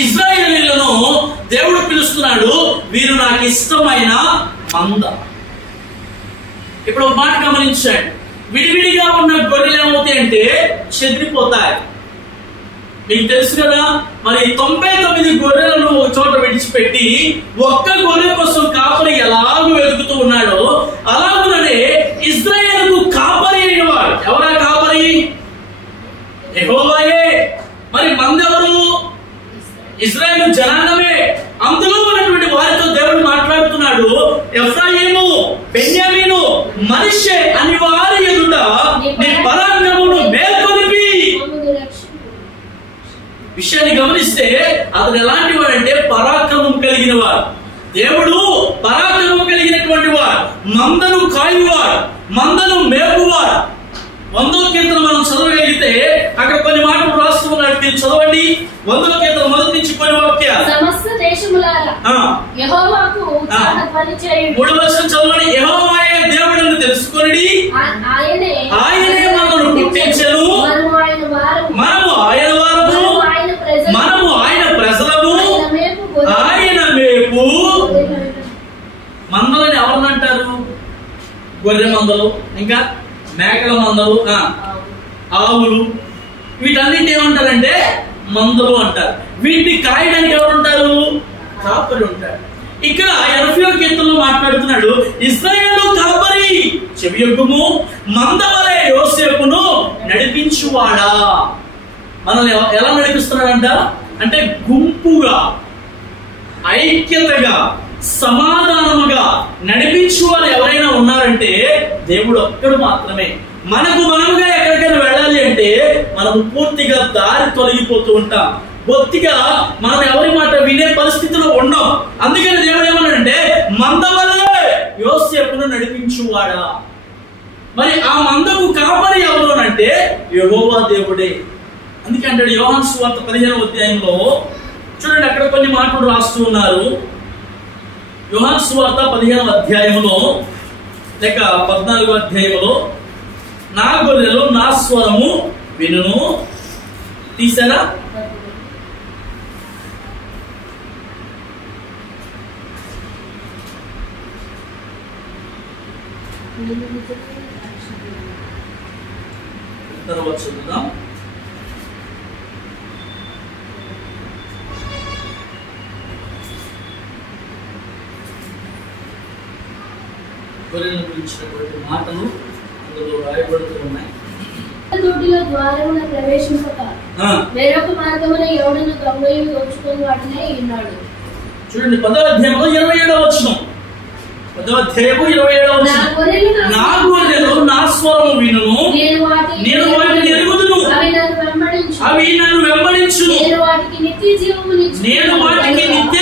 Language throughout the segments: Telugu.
ఇశ్రాయేలీయులను దేవుడు పిలుస్తున్నాడు, వీరు నాకు ఇష్టమైన మంద. ఇప్పుడు ఒక మాట గమనించండి, విడివిడిగా ఉన్న గొర్రెలు ఏమవుతాయి అంటే చెదిరిపోతాయి. మీకు తెలుసు కదా, మరి 99 గొర్రెలను ఒక చోట విడిచిపెట్టి ఒక్క గొర్రె కోసం కాపరి ఎలాగూ వెతుకుతూ ఉన్నాడో, అలాగుననే ఇశ్రాయేలుకు కాపరి అయిన వాడు ఎవరా? కాపరి యెహోవాయే. మరి మందెవరు? ఇశ్రాయేలు జనాంగమే. అందులో ఉన్నటువంటి వారితో దేవుడు మాట్లాడుతున్నాడు, ఎఫ్రాయిము, బెన్యామీను, మనష్షే అని వారి ఎదుట నీ పరాక్రమమును మేల్కొలిపి. విషయాన్ని గమనిస్తే అతను ఎలాంటి వాడంటే పరాక్రమం కలిగిన వాడు. దేవుడు పరాక్రమం కలిగినటువంటి వాడు, మందను కాయువాడు, మందను మేపువాడు. 100వ కీర్తన మనం చదవగలిగితే అక్కడ కొన్ని మాటలు రాస్తూ ఉన్నాడు, మీరు చదవండి. 100వ కీర్తన మొదటి నుంచి కొన్ని వాక్యాలు. సమస్త దేశములారా యెహోవాకు ధ్యానధ్వని చేయుడి. 3వ వచనం చదవండి. యెహోవాయే దేవుడని తెలుసుకొనిడి, ఆయనే మనల్ని పుట్టించెను, మనము ఆయన వారము, మనము ఆయన ప్రజలము, ఆయన మేపు. మందలని ఎవరిని అంటారు? గొర్రె మందలు, ఇంకా మేకల మందలు, ఆవులు, వీటన్నింటి ఏమంటారంటే మందలు అంటారు. వీటిని కాయడానికి ఎవరు ఉంటారు? కాపరి ఉంటారు. ఇక్కడ 80వ కీర్తనలో మాట్లాడుతున్నాడు, ఇశ్రాయేలు కాపరి చెవియొగ్గుము, మందవలే యోసేపును నడిపించువాడా. మనల్ని ఎలా నడిపిస్తున్నాడంట అంటే గుంపుగా, ఐక్యతగా, సమాధానముగా నడిపించువారు ఎవరైనా ఉన్నారంటే దేవుడు ఒక్కడు మాత్రమే. మనకు మనముగా ఎక్కడికైనా వెళ్ళాలి అంటే మనము పూర్తిగా దారి తొలగిపోతూ ఉంటాం, బొత్తిగా మనం ఎవరి మాట వినే పరిస్థితిలో ఉండం. అందుకని దేవుడు ఏమన్నాడంటే మందవలే యోసేపును నడిపించువాడా. మరి ఆ మందకు కాపరి ఎవరు అంటే యెహోవా దేవుడే. అందుకే అంటాడు యోహాను సువార్త 15వ అధ్యాయంలో, చూడండి అక్కడ కొన్ని మాటలు రాస్తూ ఉన్నారు. యోహాను సువార్త 15వ అధ్యాయంలో లేక 14వ అధ్యాయంలో, నా గొర్రెలు నా స్వరము వినును. తీసారా? తర్వాత చూద్దాం. గొర్రెలను గురించినటువంటి మాటలు అందులో రాయబడుతూ ఉన్నాయి. నోటిలో ద్వారమున ప్రవేశింపక వేరొక మార్గమున ఎవడను దొంగయు దోచుకొని వాడనే ఉన్నాడు. చూడండి 10వ అధ్యాయంలో 27వ వచనం. 10వ అధ్యాయము 27వ వచనం. నా గొర్రెలు నా స్వరము వినును, నేను వాటిని ఎరుగుదును, అవి నన్ను వెంబడించును, నేను వాటికి నిత్య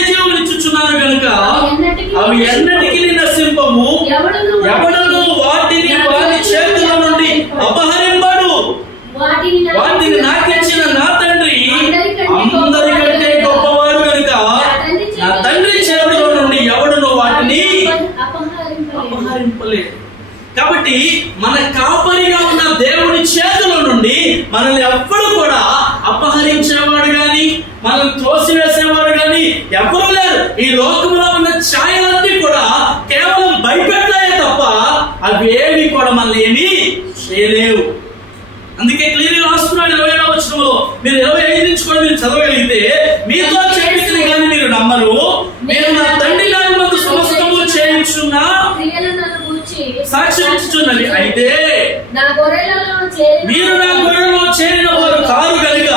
జీవమునిచ్చుచున్నాను గనుక అవి ఎన్నటికీ నశింపవు, ఎవడను వాటిని వారి చేతుల నుండి అపహరింపడు. వాటిని నాకిచ్చిన నా తండ్రి అందరికంటే గొప్పవాడు కనుక నా తండ్రి చేతుల నుండి ఎవడను వాటిని అపహరింపలేదు. కాబట్టి మన కాపరిగా ఉన్న దేవుని చేతుల నుండి మనల్ని ఎవ్వరు కూడా అపహరించేవాడు గాని, మనల్ని త్రోసివేసేవాడు గాని ఎవరు లేరు. ఈ లోకంలో ఉన్న ఛాయలన్నీ కూడా కేవలం భయపెట్టాయే తప్ప అవేవి కూడా మనల్ని ఏమీ చేయలేవు. అందుకే క్లియర్ రాస్తున్నాడు 27వ వచనంలో. మీరు 25 నుంచి కూడా మీరు చదవగలిగితే, మీతో చెప్పింది కానీ మీరు నమ్మరు, నేను నా తండ్రి గారి ముందు సమస్తము చేయించున్నా సాక్షించుచున్నది. అయితే మీరు నా గొర్రెలో చేరిన వారు కాదు కనుక.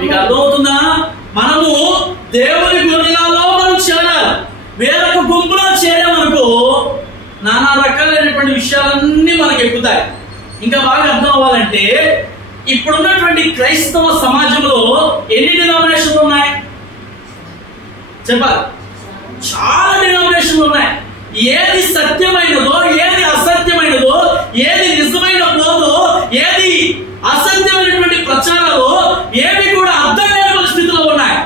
మీకు అర్థమవుతుందా? మనము దేవుని గొర్రెలలో మనం చేరాలి. వేరొక గుంపులో చేరామనుకో నానా రకాలైనటువంటి విషయాలన్నీ మనకు ఎక్కుతాయి. ఇంకా బాగా అర్థం అవ్వాలంటే, ఇప్పుడున్నటువంటి క్రైస్తవ సమాజంలో ఎన్ని డినామినేషన్లు ఉన్నాయి చెప్పాలి? చాలా డినామినేషన్లు ఉన్నాయి. ఏది సత్యమైనదో, ఏది అసత్యమైనదో, ఏది నిజమైన బోధో, ఏది అసత్యమైనటువంటి ప్రచారాలు ఏవి కూడా అర్థం లేని పరిస్థితిలో ఉన్నాయి.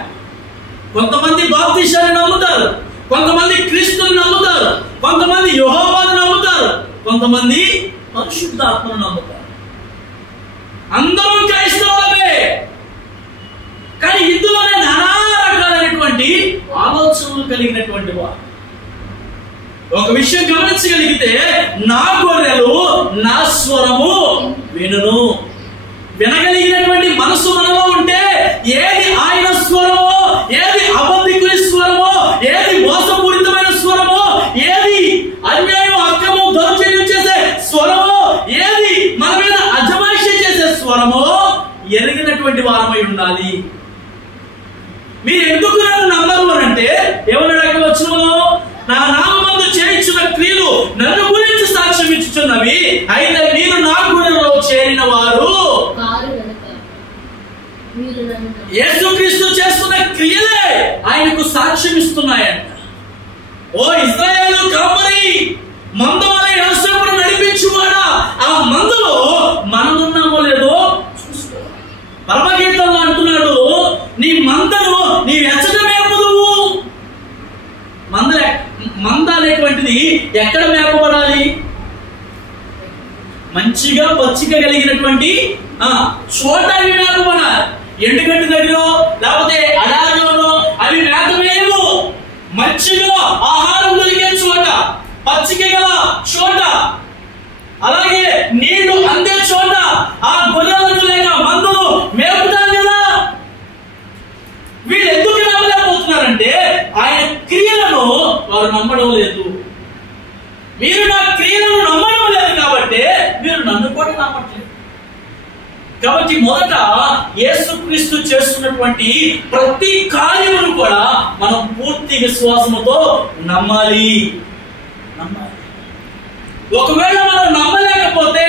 కొంతమంది బాప్తిస్మాన్ని నమ్ముతారు, కొంతమంది క్రీస్తుని నమ్ముతారు, కొంతమంది యెహోవాను నమ్ముతారు, కొంతమంది పరిశుద్ధాత్మను నమ్ముతారు. అందరూ క్రైస్తవులే, కలిగినటువంటి వారు. ఒక విషయం గమనించగలిగితే, నా గొర్రెలు నా స్వరము వినును. వినగలిగినటువంటి మనసు మనలో ఉంటే ఏది ఆయన స్వరమో, ఏది అబద్ధికుని స్వరమో, ఏది మోసపూరితమైన స్వరమో, ఏది అన్యాయం అక్రమం దౌర్జన్యం చేసే స్వరమో, ఏది మన మీద అజమాయిషీ చేసే స్వరమో ఎరిగినటువంటి వారమై ఉండాలి. మీరు ఎందుకు నన్ను నమ్మరు అని అంటే ఏమన్నాడు వచనంలో, నా నామమందు చేయించిన క్రియలు నన్ను గురించి సాక్ష్యం ఇచ్చుచున్నవి, అయితే మీరు నా గొర్రెలలో చేరిన వారు. యేసుక్రీస్తు చేస్తున్న క్రియలే ఆయనకు సాక్ష్యం ఇస్తున్నాయంట. ఓ ఇశ్రాయేలు కాపరి, మంద వలె యోసేపును నడిపించువాడా, ఆ మందలో మనమున్నామో లేదో చూసుకో. పరమగీతంలో అంటున్నాడు, నీ మందను నీ ఎచ్చట మేపుదువు. మంద అనేటువంటిది ఎక్కడ మేపబడాలి? మంచిగా పచ్చిక కలిగినటువంటి చోట అవి మేపబడాలి. ఎండుగడ్డి దగ్గర లేకపోతే అడారిలోనో అవి మేతమేమో. మంచిగా ఆహారం దొరికే చోట, పచ్చిక గల చోట, అలాగే నీళ్లు అందే చోట ఆ గొర్రెలను లేక మందలు మేపుతారు కదా. వీళ్ళు ఎందుకు నమ్మలేకపోతున్నారంటే ఆయన క్రియలను వారు నమ్మడం లేదు. మీరు నా క్రియలను నమ్మడం లేదు కాబట్టి మీరు నన్ను కూడా నమ్మట్లేదు. కాబట్టి మొదట యేసుక్రీస్తు చేస్తున్నటువంటి ప్రతి కార్యమును కూడా మనం పూర్తి విశ్వాసముతో నమ్మాలి. ఒకవేళ మనం నమ్మలేకపోతే,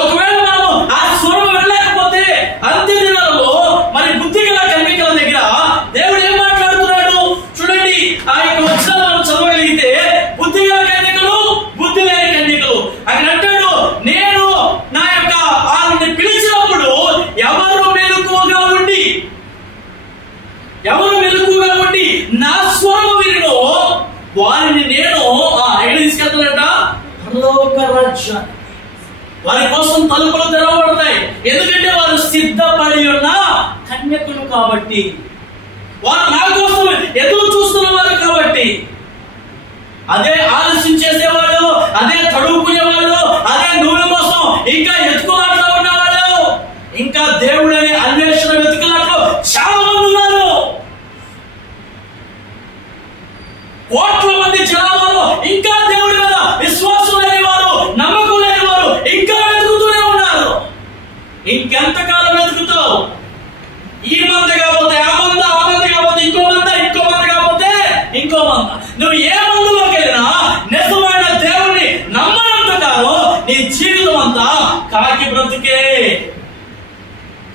ఒకవేళ మనం ఆ స్వరం వినలేకపోతే, అంత్య దినాలలో మరి బుద్ధి గల కన్యకల దగ్గర దేవుడు ఏం మాట్లాడుతున్నాడు చూడండి. ఆ యొక్క వచనాలు మనం చదవగలిగితే, బుద్ధి గల కన్యకలు, బుద్ధి లేని కన్యకలు. అక్కడ అంటాడు, నేను నా యొక్క ఆవిని పిలిచినప్పుడు ఎవరు మెలకువగా ఉండి నా స్వరము వినో వారిని నేను ఎక్కడ తీసుకెళ్తానంట, పరలోక రాజ్యాన్ని. వారి కోసం తలుపులు తెరవబడతాయి. ఎందుకంటే వారు సిద్ధపడి ఉన్న కన్యకులు కాబట్టి, వారు నా కోసం ఎదురు చూస్తున్న వారు కాబట్టి. అదే ఆలస్యం చేసేవాళ్ళు, అదే తడుపుకునేవాళ్ళు, అదే నూనె కోసం ఇంకా ఎత్తుకులాట్లో ఉన్నవాళ్ళు, ఇంకా దేవుడని అన్వేషణ వెతుకులాట్లో చాలా మంది ఉన్నారు. కోట్ల మంది జనాభాలో ఇంకా దేవుడి మీద విశ్వాసం లేని వారు, నమ్మకం లేని వారు ఇంకా వెతుకుతూనే ఉన్నారు. ఇంకెంతకాలం వెతుకుతావు? ఈ మంద కాకపోతే ఆ మంద, ఆ మంద కాకపోతే ఇంకో మంద, ఇంకో మంద కాకపోతే ఇంకో మంద. నువ్వు ఏ మందులోకి వెళ్ళినా నిజమైన దేవుడిని నమ్మనంత కాలం నీ జీవితం అంతా కాకి బ్రతుకే.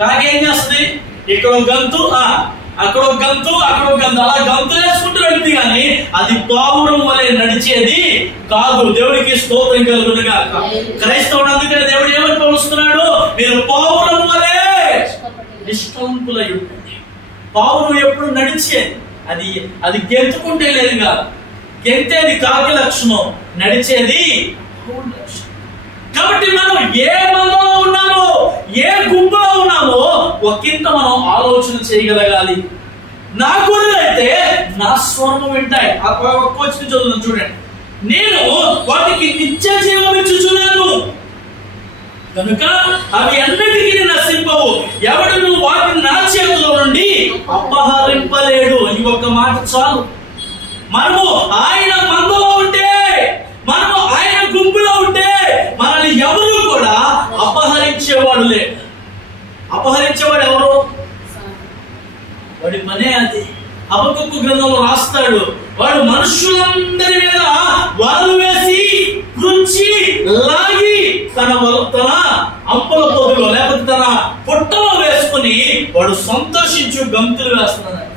కాకి ఏం చేస్తుంది? ఇక్కడ గంతు, అక్కడ గంతు, అక్కడ గంతు, అలా గంతు వేసుకుంటూ వెళ్తుంది కానీ అది పావురం వలె నడిచేది కాదు. దేవుడికి స్తోత్రం కలుగునుగా. క్రైస్తవుడు అందుకని దేవుడు ఏమని పోలుస్తున్నాడు? మీరు పావురం వలె నిష్ఠంకులై ఉంటుంది. పావురం ఎప్పుడు నడిచేది, అది గెంతుకుంటే లేదు కాదు. గెంతేది కాకి లక్షణం, నడిచేది లక్షణం. కాబట్టి మనం ఏ మందలో ఉన్నామో, ఏ గుంపులో ఉన్నామో ఒకంత మనం ఆలోచన చేయగలగాలి. నా గొర్రెలు అయితే నా స్వరము వింటాయి. వచ్చిన చదువుతాం చూడండి. నేను వాటికి నిత్య జీవం ఇచ్చుచున్నాను కనుక అవి అన్నిటికీ నశింపవు, ఎవడు వాటిని నా చేతిలో నుండి అపహరింపలేడు. ఈ ఒక్క మాట చాలు. మనము ఆయన మందలో ఉంటే, మనము ఆయన గుంపులో ఉంటే మనల్ని ఎవరు కూడా అపహరించేవాడు లేడు. అపహరించేవాడు ఎవరు? వాడి పనే అది. హబక్కూకు గ్రంథంలో రాస్తాడు, వాడు మనుషులందరి మీద వలలు వేసి గుంచి లాగి తన అంపల పొదులో లేకపోతే తన పుట్టలో వేసుకుని వాడు సంతోషించు గంతులు వేస్తున్నాడు.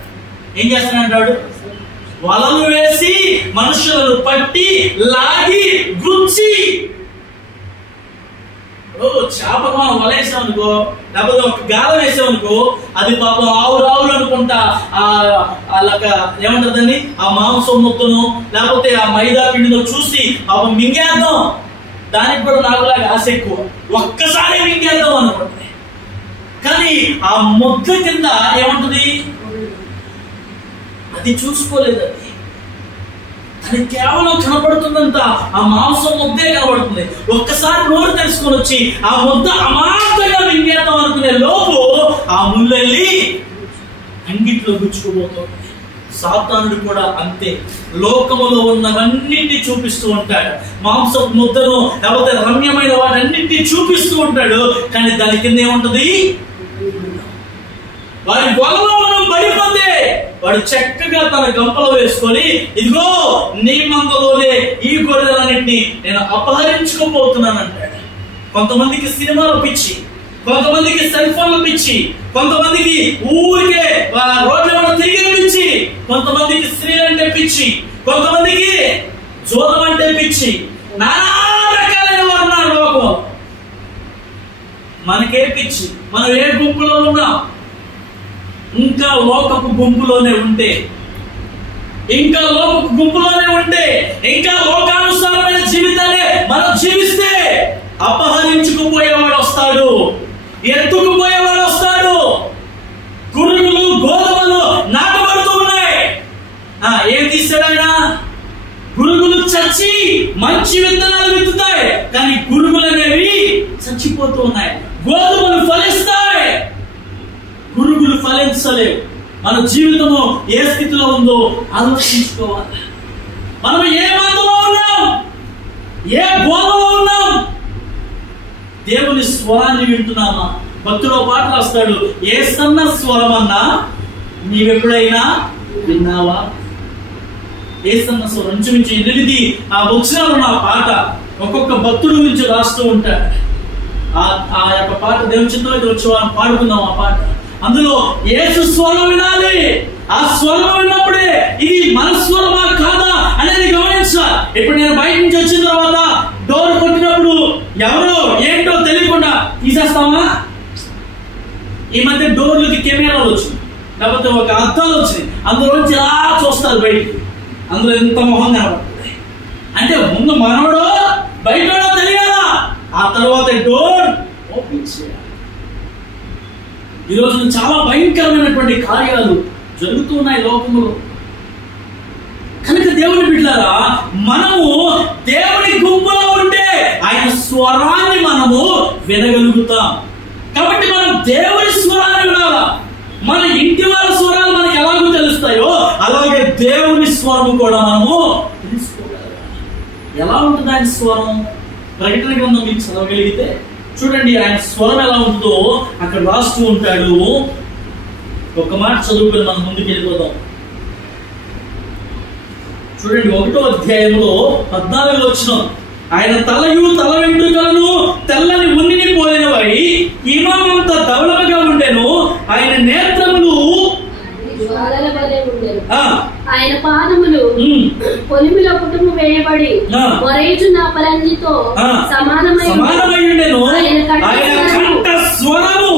ఏం చేస్తున్నాడు? వలలు వేసి మనుషులను పట్టి లాగి గుంచి. చేపకు మనం వలేసామనుకో, లేకపోతే ఒక గాల వేసామనుకో, అది పాపం ఆవురావులు అనుకుంటా అలాగా ఏమంటదని ఆ మాంసం ముద్దను లేకపోతే ఆ మైదా పిండిను చూసి పాపం మింగేద్దాం. దానికి కూడా నాకులాగా ఆశ ఎక్కువ, ఒక్కసారి మింగేద్దాం అనుకుంటుంది. కానీ ఆ ముద్ద కింద ఏముంటది? అది చూసుకోలేదు. అది అది కేవలం కనబడుతుందంత ఆ మాంసం ముద్దే కనబడుతుంది. ఒక్కసారి నోరు తెలుసుకొని వచ్చి ఆ ముద్ద అమాంతంగా మింగేద్దాం అనుకునే లోపు ఆ ముళ్ళెళ్ళి అంగిట్లో గుచ్చుకుపోతుంది. సాతానుడు కూడా అంతే. లోకములో ఉన్నవన్నింటినీ చూపిస్తూ ఉంటాడు. మాంసపు ముద్దను లేకపోతే రమ్యమైన వాటన్నింటినీ చూపిస్తూ ఉంటాడు. కానీ దాని కింద ఏముంటది? వాడి వలలో మనం పడిపోతే వాడు చక్కగా తన గంపలో వేసుకొని, ఇదిగో నీ మందలోనే ఈ గొర్రెలన్నింటినీ నేను అపహరించుకోబోతున్నాను అంటాడు. కొంతమందికి సినిమాలు పిచ్చి, కొంతమందికి సెల్ ఫోన్లు పిచ్చి, కొంతమందికి ఊరికే రోడ్ల తిరిగే పిచ్చి, కొంతమందికి స్త్రీలంటే పిచ్చి, కొంతమందికి జోదం అంటే పిచ్చి, నానా రకాలైన వారు ఉన్నారు లోకం. మనకే పిచ్చి. మనం ఏ గుంపులో ఉన్నాం? ఇంకా లోకపు గుంపులోనే ఉంటే, ఇంకా లోకపు గుంపులోనే ఉంటే, ఇంకా లోకానుసారమైన జీవితాన్ని మనం జీవిస్తే అపహరించుకుపోయేవాడు వస్తాడు, ఎత్తుకుపోయేవాడు వస్తాడు. గురుగులు గోధుమలు నాటబడుతూ ఉన్నాయి. ఏం తీసాడు ఆయన? గురుగులు చచ్చి మంచి విత్తనాలు విత్తుతాయి, కానీ గురుగులు అనేవి చచ్చిపోతూ ఉన్నాయి. గోధుమలు ఫలిస్తాయి, గురుగులు ఫలించలేవు. మన జీవితము ఏ స్థితిలో ఉందో ఆలోచించుకోవాలి. మనం ఏ మందులో ఉన్నాం, ఏ బోధలో ఉన్నాం? దేవుని స్వరాన్ని వింటున్నామా? భక్తుడు పాట రాస్తాడు, ఏ సన్న స్వరం అన్నా నీవెప్పుడైనా విన్నావా? ఏ సన్న స్వరం ఇంచుమించు 8 ఆ బుక్స్లో ఉన్న పాట ఒక్కొక్క భక్తుడు గురించి రాస్తూ ఉంటాడు. ఆ యొక్క పాట దేవుని చిత్రంలోకి వచ్చి పాడుకుందాం. ఆ పాట అందులో యేసు స్వరం వినాలి. ఆ స్వరం విన్నప్పుడే ఇది మన స్వరమా కాదా అనేది గమనించాలి. ఇప్పుడు నేను బయట నుంచి వచ్చిన తర్వాత డోర్ కొట్టినప్పుడు ఎవరో ఏంటో తెలియకుండా తీసేస్తామా? ఈ మధ్య డోర్లకి కెమెరాలు వచ్చింది, లేకపోతే ఒక అద్దాలు వచ్చినాయి, అందులోంచి ఇలా చూస్తారు బయటికి, అందులో ఎంత మొహం కనబడుతుంది. అంటే ముందు మనోడో బయటోడో తెలియాలా, ఆ తర్వాత డోర్ ఓపెన్ చేయాలి. ఈరోజు చాలా భయంకరమైనటువంటి కార్యాలు జరుగుతున్నాయి లోకములో. కనుక దేవుని బిడ్డలారా, మనము దేవుని గుంపులో ఉంటే ఆయన స్వరాన్ని మనము వినగలుగుతాం. కాబట్టి మనం దేవుని స్వరాన్ని వినాలా. మన ఇంటి వాళ్ళ స్వరాలు మనకి ఎలాగో తెలుస్తాయో అలాగే దేవుని స్వరము కూడా మనము తెలుసుకోగలగాలి. ఎలా ఉంటుంది ఆయన స్వరం? ప్రకటన గ్రంథం మీకు చదవగలిగితే చూడండి, ఆయన స్వరం ఎలా ఉంటుందో అక్కడ రాస్తూ ఉంటాడు. ఒక మాట చదువుకొని మనం ముందుకు వెళ్ళిపోదాం. చూడండి, 1వ అధ్యాయంలో 14వ వచనం, ఆయన తలయు తల వెంట్రుకలను తెల్లని ఉన్నిని పోలినవై హిమమంత ధవళముగా ఉండెను. ఆయన నేత్రములు ఆయన పాదములు పొలిమిలో కుటుంబం వేయబడి వరేచున్న పరంజితో సమానమై ఉండెను. ఆయన కంఠ స్వరము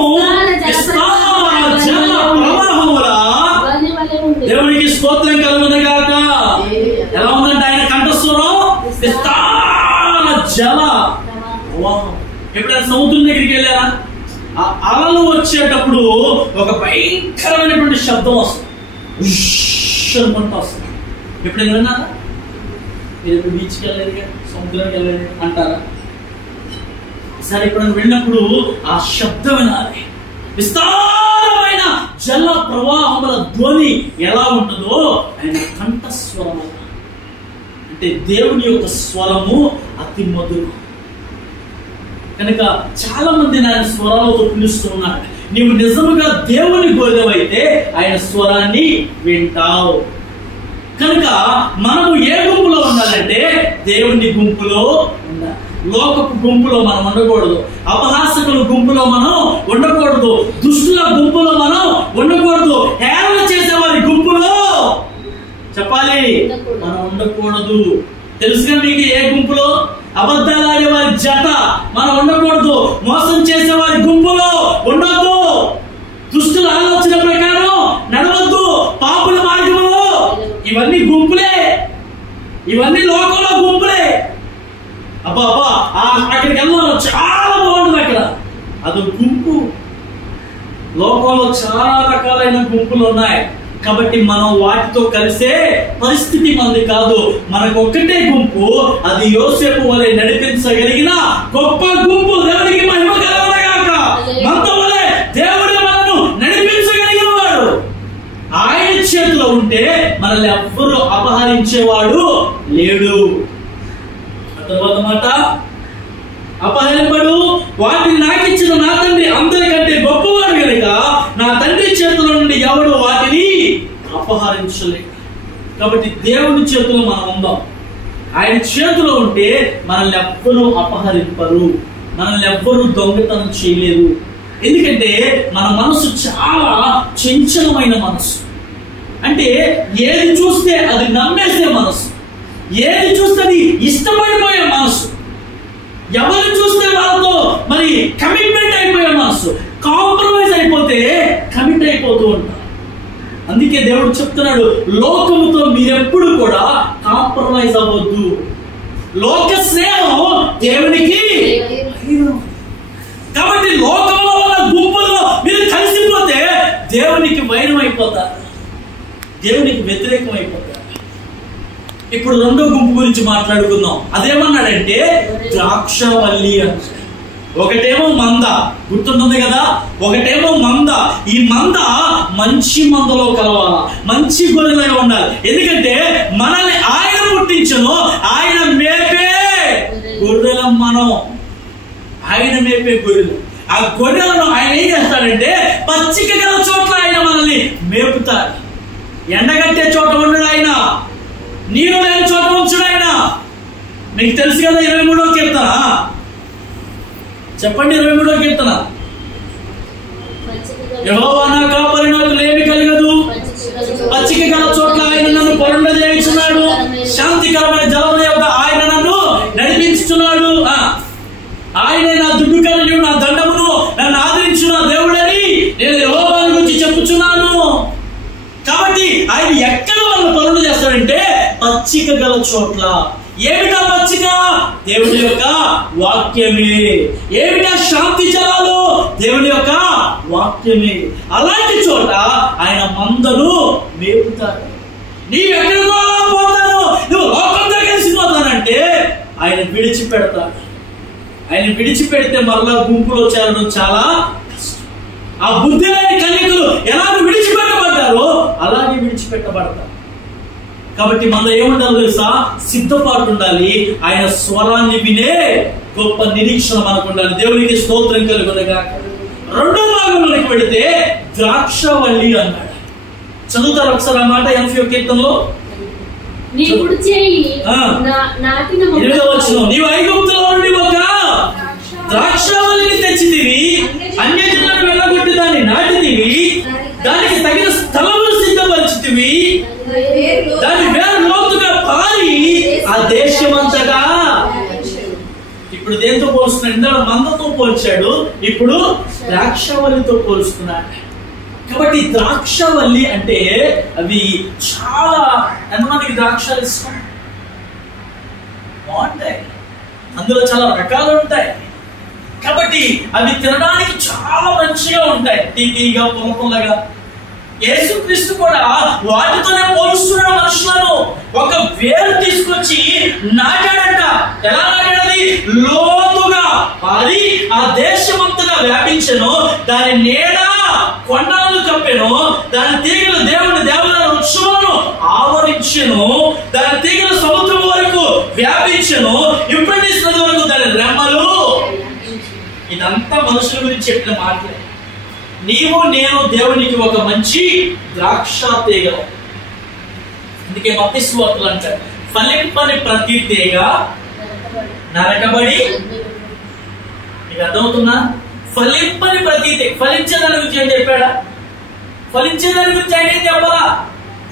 దేవునికి స్తోత్రం కలుగునుగాక. ఎలా ఉందంటే ఆయన కంఠస్వరం జల ప్రవాహం. ఎప్పుడైనా సముద్రం దగ్గరికి వెళ్ళారా? ఆ అలలు వచ్చేటప్పుడు ఒక భయంకరమైనటువంటి శబ్దం వస్తుంది, వస్తుంది. ఎప్పుడైనా విన్నారా? మీరు బీచ్కి వెళ్ళలేదు, సముద్రానికి వెళ్ళలేదు అంటారా? సరే, ఎప్పుడైనా వెళ్ళినప్పుడు ఆ శబ్దం వినాలి. విస్తారమైన జల ప్రవాహముల ధ్వని ఎలా ఉంటుందో ఆయన కంఠస్వరము. అంటే దేవుని యొక్క స్వరము అతి మధురం. కనుక చాలా మంది ఆయన స్వరాలతో పిలుస్తున్నాడు. నీవు నిజముగా దేవుని గొర్రెవైతే ఆయన స్వరాన్ని వింటావు. కనుక మనము ఏ గుంపులో ఉండాలంటే దేవుని గుంపులో ఉండాలి. లోకపు గుంపులో మనం ఉండకూడదు, అపహాసకుల గుంపులో మనం ఉండకూడదు, దుష్టుల గుంపులో మనం ఉండకూడదు, హేళన చేసేవారి గుంపులో చెప్పాలి మనం ఉండకూడదు. తెలుసుగా మీకు ఏ గుంపులో? అబద్ధాలు ఆడేవారి జత మనం ఉండకూడదు, మోసం చేసేవారి గుంపులో ఉండొద్దు, దుష్టుల ఆలోచన ప్రకారం నడవద్దు, పాపుల మార్గంలో. ఇవన్నీ గుంపులే, ఇవన్నీ లోకంలో గుంపులే. అబ్బా అక్కడికి వెళ్దాం, చాలా బాగుంటుంది అక్కడ. అది గుంపు. లోకంలో చాలా రకాలైన గుంపులు ఉన్నాయి. కాబట్టి మనం వాటితో కలిసే పరిస్థితి మనది కాదు. మనకు ఒక్కటే గుంపు, అది యోసేపు వలె నడిపించగలిగిన గొప్ప గుంపు. దేవునికి మహిమ కలుగునుగాక. మనతో వలె దేవుడు మనను నడిపించగలిగిన వాడు. ఆయన చేతిలో ఉంటే మనల్ని ఎవ్వరూ అపహరించేవాడు లేడు. తర్వాత మాట, అపహరింపడు, వాటిని నాకిచ్చిన నా తండ్రి అందరికంటే గొప్పవాడు కనుక నా తండ్రి చేతిలో నుండి ఎవడు వాటిని అపహరించలేదు. కాబట్టి దేవుని చేతిలో మనం ఉందాం. ఆయన చేతిలో ఉంటే మనల్ని ఎవ్వరూ అపహరింపరు, మనల్ని ఎవ్వరూ దొంగతనం చేయలేరు. ఎందుకంటే మన మనసు చాలా చంచలమైన మనసు. అంటే ఏది చూస్తే అది నమ్మేసే మనసు, ఏది చూస్తే అది ఇష్టపడిపోయే మనసు, ఎవరు చూస్తే వాళ్ళతో మరి కమిట్మెంట్ అయిపోయే మనసు. కాంప్రమైజ్ అయిపోతే కమిట్ అయిపోతూ ఉంటారు. అందుకే దేవుడు చెప్తున్నాడు, లోకముతో మీరెప్పుడు కూడా కాంప్రమైజ్ అవ్వద్దు. లోక స్నేహం దేవునికి. కాబట్టి లోకంలో ఉన్న గుంపుల్లో మీరు కలిసిపోతే దేవునికి వైరం అయిపోతారు, దేవునికి వ్యతిరేకం అయిపోతారు. ఇప్పుడు రెండో గుంపు గురించి మాట్లాడుకుందాం. అదేమన్నాడంటే ద్రాక్షవల్లి అని. ఒకటేమో మంద, గుర్తుంటుంది కదా, ఒకటేమో మంద. ఈ మంద మంచి మందలో కలవాలా, మంచి గొర్రెలుగా ఉండాలి. ఎందుకంటే మనల్ని ఆయన పుట్టించను, ఆయన మేపే గొర్రెలం మనం. ఆయన మేపే గొర్రెలు. ఆ గొర్రెలను ఆయన ఏం చేస్తాడంటే పచ్చిక గల చోట్ల ఆయన మనల్ని మేపుతాడు. ఎండగట్టే చోట ఉండడు ఆయన, నీరు లేని చోట ఉంచుడు ఆయన. మీకు తెలుసు కదా 23వ కీర్తన, చెప్పండి 23వ కీర్తన. యెహోవా నా కాపరి, నాకు లేమి కలగదు. పచ్చిక గల చోట్ల ఆయన నన్ను పొరండజేయుచున్నాడు, శాంతికరమైన జలముల యొద్ద ఆయన నన్ను నడిపించుచున్నాడు. ఆయనే నా దుడ్డుకరయు, నా దండమును, నన్ను ఆదరించు నా దేవుడని నేను యెహోవాను గురించి చెప్పుచున్నాను. కాబట్టి ఆయన ఎక్కడ మనం పనులు చేస్తాడంటే పచ్చిక గల చోట్ల. ఏమిటా పచ్చిక? దేవుని యొక్క వాక్యమే. ఏమిటా శాంతి జలాలు? దేవుని యొక్క వాక్యమే. అలాంటి చోట ఆయన మందను మేపుతాడు. నీవెక్కడికో పోతాను, నువ్వు లోకంతో కలిసిపోతానంటే ఆయన విడిచిపెడతాడు. ఆయన విడిచిపెడితే మరలా గుంపులో చేరడం చాలా కష్టం. ఆ బుద్ధి లేని కన్యకులు ఎలాగ విడిచిపెట్టబడ్డారో అలాగే విడిచిపెట్టబడతారు. కాబట్టి మనం ఏముండాలి తెలుసా? సిద్ధపాటు ఉండాలి. ఆయన స్వరాన్ని వినే గొప్ప నిరీక్షణ మనకు ఉండాలి. దేవునికి స్తోత్రం కలుగునుగాక. రెండో భాగంలోకి వెళితే ద్రాక్షవల్లి అన్నాడు. చదువుతారు ఒకసారి ఆ మాట 81వ కీర్తనలో. నీవు ఐగుప్తులో నుండి ఒక ద్రాక్షవల్లిని తెచ్చితివి, అన్యజనులను వెళ్ళగొట్టి దాన్ని నాటితివి, దానికి తగిన స్థలములు సిద్ధపరిచితివి, దాని వేరు లోతుగా పారి ఆ దేశమంతగా. ఇప్పుడు దేంతో పోలుస్తున్నాడు? ఇందులో మందతో పోల్చాడు, ఇప్పుడు ద్రాక్షవల్లితో పోలుస్తున్నాడు. కాబట్టి ద్రాక్షవల్లి అంటే అవి చాలా, ఎంతమందికి ద్రాక్షలు ఇష్టం? బాగుంటాయి, అందులో చాలా రకాలు ఉంటాయి. కాబట్టి అవి తినడానికి చాలా మంచిగా ఉంటాయి, తీగా పులపుల్లగా. యేసుక్రీస్తు కూడా వాటితోనే పోలుస్తున్నాడు మనుషులను. ఒక వేరు తీసుకొచ్చి నాటాడంట. ఎలా నాటాడది? లోతుగా పారి ఆ దేశమంతగా వ్యాపించెను, దాని నీడ కొండలను కప్పెను, దాని తీగలు దేవుని దేవదారు వృక్షములను ఆవరించెను, దాని తీగలు సముద్రం వరకు వ్యాపించెను, యూఫ్రటీస్ నది వరకు దాని రెమ్మలు. ఇదంతా మనుషుల గురించి చెప్పిన మాటలే. నీవు నేను దేవునికి ఒక మంచి ద్రాక్ష తీగలు. అందుకే మత్తయి సువార్తలు అంటారు, ఫలింపని ప్రతి తీగ నరకబడి. మీకు అర్థమవుతుందా? ఫలింపని ప్రతి తీగ. ఫలించేదాని గురించి ఏం చెప్పాడా? ఫలించేదాని గురించి ఆయన ఏం చెప్పాలా?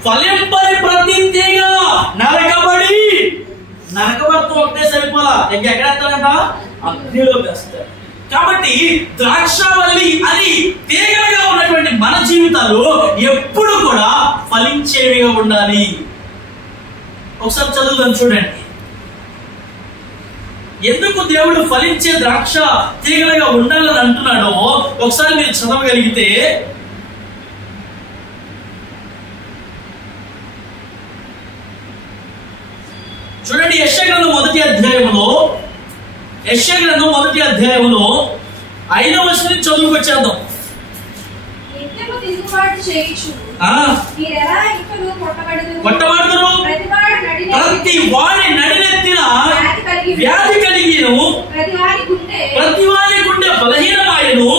ఫలింపని ప్రతి తీగ నరకబడి. నరకబడితో ఒకటే సరిపోలా, ఇంకెక్కడేస్తాడంట? అగ్నిలో వేస్తారు. కాబట్టి ద్రాక్షవల్లి అని తీగలుగా ఉన్నటువంటి మన జీవితాలు ఎప్పుడు కూడా ఫలించేవిగా ఉండాలి. ఒకసారి చదువుదాం చూడండి. ఎందుకు దేవుడు ఫలించే ద్రాక్ష తీగలుగా ఉండాలని అంటున్నాడో ఒకసారి మీరు చదవగలిగితే చూడండి, యెషయా గ్రంథం మొదటి అధ్యాయంలో 5వ వచనం చదువుకొచ్చేద్దాం. కొట్టబడుదురు, ప్రతి వాడి నడినెత్తిన వ్యాధి కలిగిను, ప్రతి వాడి గుండె బలహీనమాయను,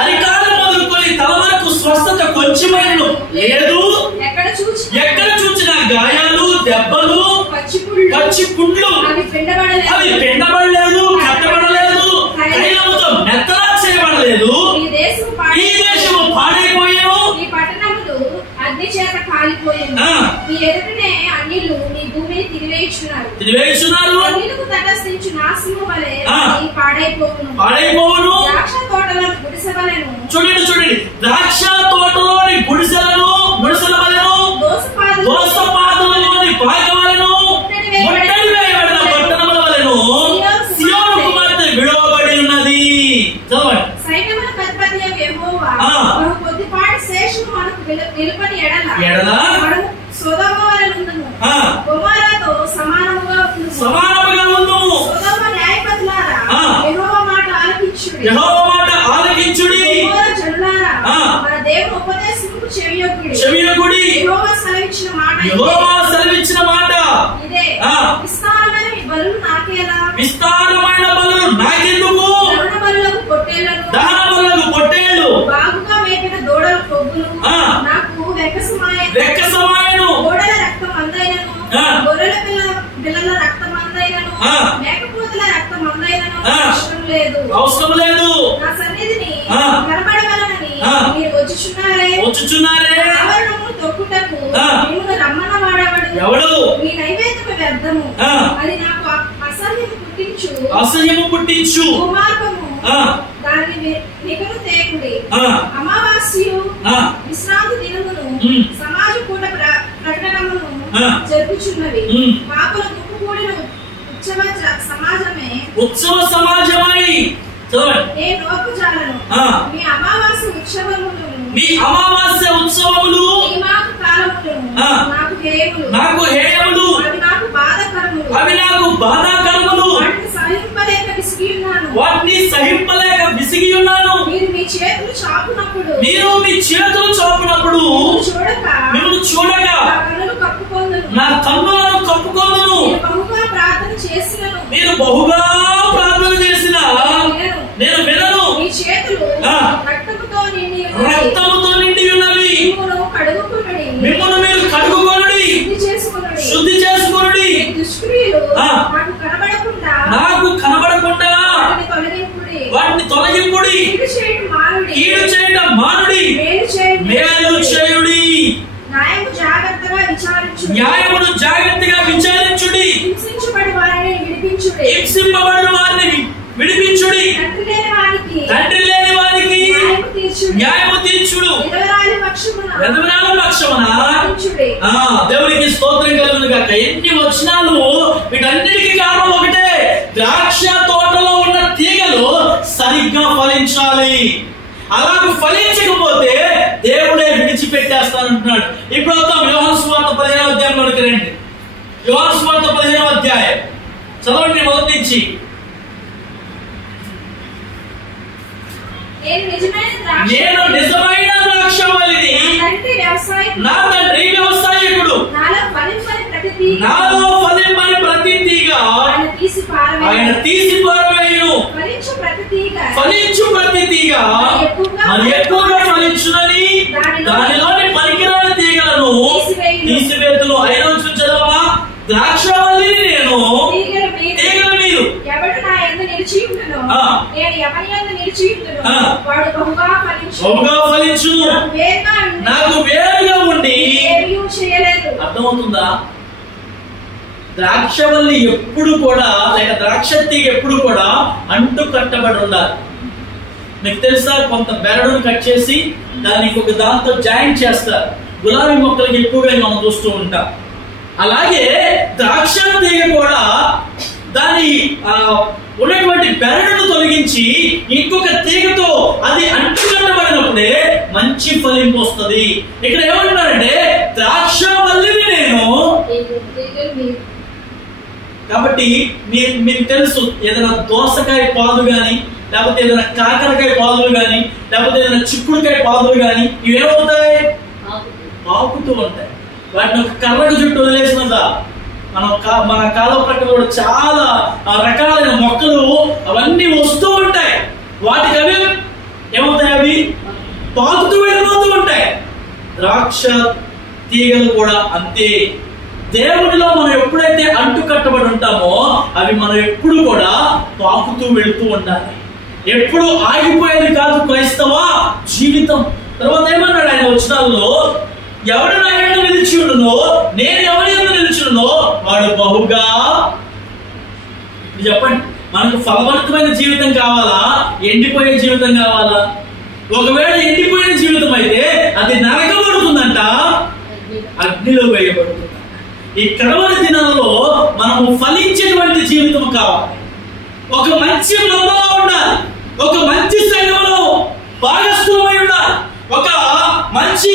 అరికాలు మొదలుకొని తల వరకు స్వస్థత కొంచెమైనను లేదు. ఎక్కడ చూచిన గాయాలు, దెబ్బలు, పచ్చి పుండ్లు, అవి పిండబడలేదు, కట్టబడలేదు, తైలముతో మెత్తగా చేయబడలేదు. ఈ దేశము పాడైపోయాను, ఈ పట్టణములు అగ్ని చేత కాలిపోయాను. ఈ ఎదుటనే అన్యులు నీ భూమిని తిరివేయుచున్నారు. అన్యులకు తటస్థించు నాశనము వలె పాడైపోవును. ద్రాక్ష తోటలను గుడిసెవలెను. చూడండి, ద్రాక్ష తోటలోని గుడిసెల వలెను, దోసపాదులలోని పాకవలను, ముట్టడి వేయబడిన పట్టణముల వలెను సియోను కుమార్తె విడువబడి ఉన్నది. చదవండి. సైన్యములకు అధిపతియగు యెహోవా బహు కొద్దిపాటి శేషము మనకు నిలుపని ఎడల మనము సొదొమ వలెనుందుము, గొమొరాతో సమానముగా ఉందుము. సొదొమ న్యాయపతులారా, యెహోవా మాట ఆలకించుడి. ఆలకించుడి. గొమొర జనులారా, మన దేవుని ఉపదేశముకు చెవియొగ్గుడి. యెహోవా సెలవిచ్చిన మాట ఇదే. విస్తారమైన బలులు నాకేలా? విస్తారమైన బలులు నాకెందుకు? దహన బలులకు పొట్టేళ్లు, బాగుగా వేపిన దూడల కొవ్వులు నాకు వెక్కసమాయను. గోడల రక్తం అందైనను, గొర్రెల పిల్లల రక్తం అందైనను, మేకపోతుల రక్తం అందైనను అవసరం లేదు. నా సన్నిధిని కనబడవలనని మీరు వచ్చుచున్నారే. ఆవరణము తొక్కుటకు మిమ్మును రమ్మన్న వాడెవడు? ఎవడు? మీ నైవేద్యము వ్యర్థము, అది నాకు అసహ్యము పుట్టించు. కుమార్పము దాని నిగను తేకుడి. అమావాస్యు విశ్రాంతి దినమును సమాజ కూట ప్రకటనమును జరుపుచున్నవి. పాపల గుంపు కూడిన ఉత్సవ సమాజమై నేను నోపుజాలను. మీ అమావాస్య ఉత్సవములు నాకు హేయములు, అవి నాకు బాధాకరములు. వాటిని సహింపలేక విసిగి ఉన్నాను. మీరు మీ చేతులు చాపునప్పుడు మిమ్మల్ని చూడక నా కన్నులను కప్పుకొందును. మీరు బహుగా ప్రార్థన చేసిన నేను వినను. రక్తముతో నిండి ఉన్నవి. మిమ్మల్ని మీరు కడుగుకొనుడి, శుద్ధి చేసుకొనుడి. నాకు కనబడకుండా వాటిని తొలగింపుడి. కీడు చేయడం మానుడి, మేలు చేయుడి. న్యాయమును జాగ్రత్తగా విచారించుడి. హింసింపబడిన వారిని విడిపించుడి. తండ్రి లేని వారికి న్యాయము తీర్చుడు. ఎదురాల పక్షమున దేవునికి స్తోత్రం కలుగును గాక. ఎన్ని వచనాలు! వీటన్నిటికీ కారణం ఒకటే, ద్రాక్ష తోటలో ఉన్న తీగలు సరిగ్గా ఫలించాలి. అలాగ ఫలించకపోతే దేవుడే విడిచిపెట్టేస్తానంటున్నాడు. ఇప్పుడు వద్దాం యోహాను సువార్త 15వ అధ్యాయంలోకి రండి. యోహాను సువార్త 15వ అధ్యాయం చదవండి మొదటి నుంచి. నేను నిజమైన ద్రాక్షవల్లిని, నా తండ్రి వ్యవసాయకుడు. నాలో ఫలింపని ప్రతి తీగ ఆయన తీసి పారవేయును. ఫలించు ప్రతి తీగ మరి ఎక్కువగా ఫలించునని దానిలోని పనికిరాని తీగలను తీసివేతును. 5వ వచనం చదవమా. ద్రాక్షవల్లిని నేను, తీగలు మీరు. బహుగా ఫలించును, నాకు వేరుగా ఉండి. అర్థమవుతుందా? ద్రాక్షవల్లి ఎప్పుడు కూడా, లేక ద్రాక్ష తీగ ఎప్పుడు కూడా అంటు కట్టబడి ఉండాలి. మీకు తెలుసా, కొంత బెరడును కట్ చేసి దానికి ఒక దాంతో జాయింట్ చేస్తారు. గులాబీ మొక్కలకి ఎక్కువగా మనం చూస్తూ ఉంటాం. అలాగే ద్రాక్ష తీగ కూడా దాని ఉన్నటువంటి బెరడును తొలగించి ఇంకొక తీగతో అది అంటుకట్టబడినప్పుడే మంచి ఫలింపు వస్తుంది. ఇక్కడ ఏమంటున్నారంటే, ద్రాక్షవల్లిని నేను, కాబట్టి మీకు తెలుసు, ఏదైనా దోసకాయ పాదు కానీ, లేకపోతే ఏదైనా కాకరకాయ పాదులు కానీ, లేకపోతే ఏదైనా చిక్కుడుకాయ పాదులు కానీ ఇవేమవుతాయి? పాకుతూ ఉంటాయి. వాటిని ఒక కర్రకు చుట్టూ వదిలేసినదా మన కాలం ప్రక్కన కూడా చాలా రకాలైన మొక్కలు అవన్నీ వస్తూ ఉంటాయి. వాటికి అవి ఏమవుతాయి? అవి పాకుతూ వెళ్ళిపోతూ ఉంటాయి. ద్రాక్ష తీగలు కూడా అంతే. దేవుడిలో మనం ఎప్పుడైతే అంటు కట్టబడి ఉంటామో అవి మనం ఎప్పుడు కూడా పాకుతూ వెళుతూ ఉండాలి. ఎప్పుడు ఆగిపోయేది కాదు క్రైస్తవ జీవితం. తర్వాత ఏమన్నాడు ఆయన వచనాల్లో? ఎవడు నా యందు నిలిచి ఉండునో, నేను ఎవరి యందు నిలిచి ఉండునో వాడు బహుగా. చెప్పండి, మనకు ఫలవంతమైన జీవితం కావాలా, ఎండిపోయే జీవితం కావాలా? ఒకవేళ ఎండిపోయిన జీవితం అయితే అది నరకబడుతుందంట, అగ్నిలో వేయబడుతుందంట. ఈ కడవరి దినాలలో మనము ఫలించేటువంటి జీవితం కావాలి. ఒక మంచి మందలో ఉండాలి, ఒక మంచి సంఘంలో భాగస్థులమై ఉండాలి, ఒక మంచి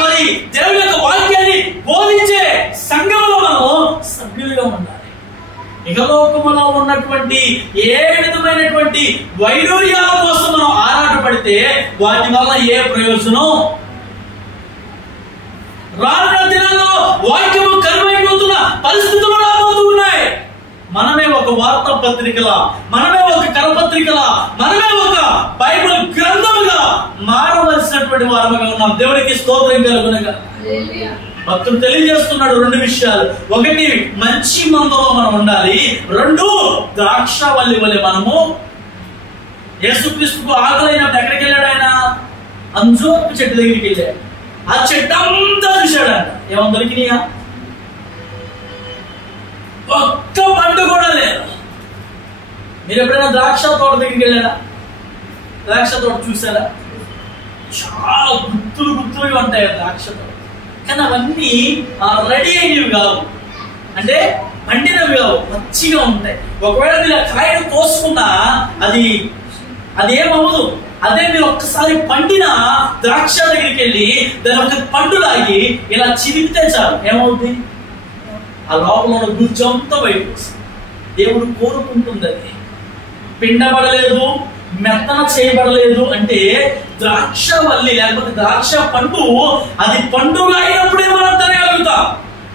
మరి దేవుని యొక్క వాక్యాన్ని బోధించే సంఘంలో మనము సభ్యులుగా ఉండాలి. ఇహలోకములో ఉన్నటువంటి ఏ విధమైనటువంటి వైడూర్యాల కోసం మనం ఆరాటపడితే వాటి వల్ల ఏ ప్రయోజనం? రానున్న దినాల్లో వాక్యము కరువైపోతున్న పరిస్థితులు రాబోతూ ఉన్నాయి. మనమే ఒక వార్తా పత్రికలా, మనమే ఒక కరపత్రికలా, మనమే ఒక బైబిల్ గ్రంథముగా మారవలసినటువంటి వారముగా ఉన్నాం. దేవునికి స్తోత్రం కలుగునుగా. భక్తుడు తెలియజేస్తున్నాడు రెండు విషయాలు. ఒకటి, మంచి మందలో మనం ఉండాలి. రెండు, ద్రాక్షవల్లి వలె మనము. యేసుక్రీస్తుకు ఆకలైనప్పుడు ఎక్కడికి వెళ్ళాడు ఆయన? అంజూరపు చెట్టు దగ్గరికి వెళ్ళాడు. ఆ చెట్టు అంతా చూశాడంట. ఏమో దొరికినాయా? ఒక్క పండు కూడా లేదు. మీరు ఎప్పుడైనా ద్రాక్ష తోట దగ్గరికి వెళ్ళారా? ద్రాక్ష తోట చూసారా? చాలా గుత్తులుగా ఉంటాయి ద్రాక్ష తోట. కానీ అవన్నీ రెడీ అయినవి కావు, అంటే పండినవి కావు, పచ్చిగా ఉంటాయి. ఒకవేళ మీరు ఆ కాయను కోసుకున్నా అది ఏమవ్వదు. అదే మీరు ఒక్కసారి పండిన ద్రాక్ష దగ్గరికి వెళ్ళి దాని ఒక పండు లాగి ఇలా చిరిగితే చాలు, ఏమవుతుంది? ఆ లోపల ఉన్న గుజ్జంతా బయటకు వస్తుంది. దేవుడు కోరుకుంటుంది అది. పిండబడలేదు, మెత్తన చేయబడలేదు అంటే ద్రాక్ష వల్లి లేకపోతే ద్రాక్ష పండు అది పండుగ అయినప్పుడే మనం తినగలుగుతాం.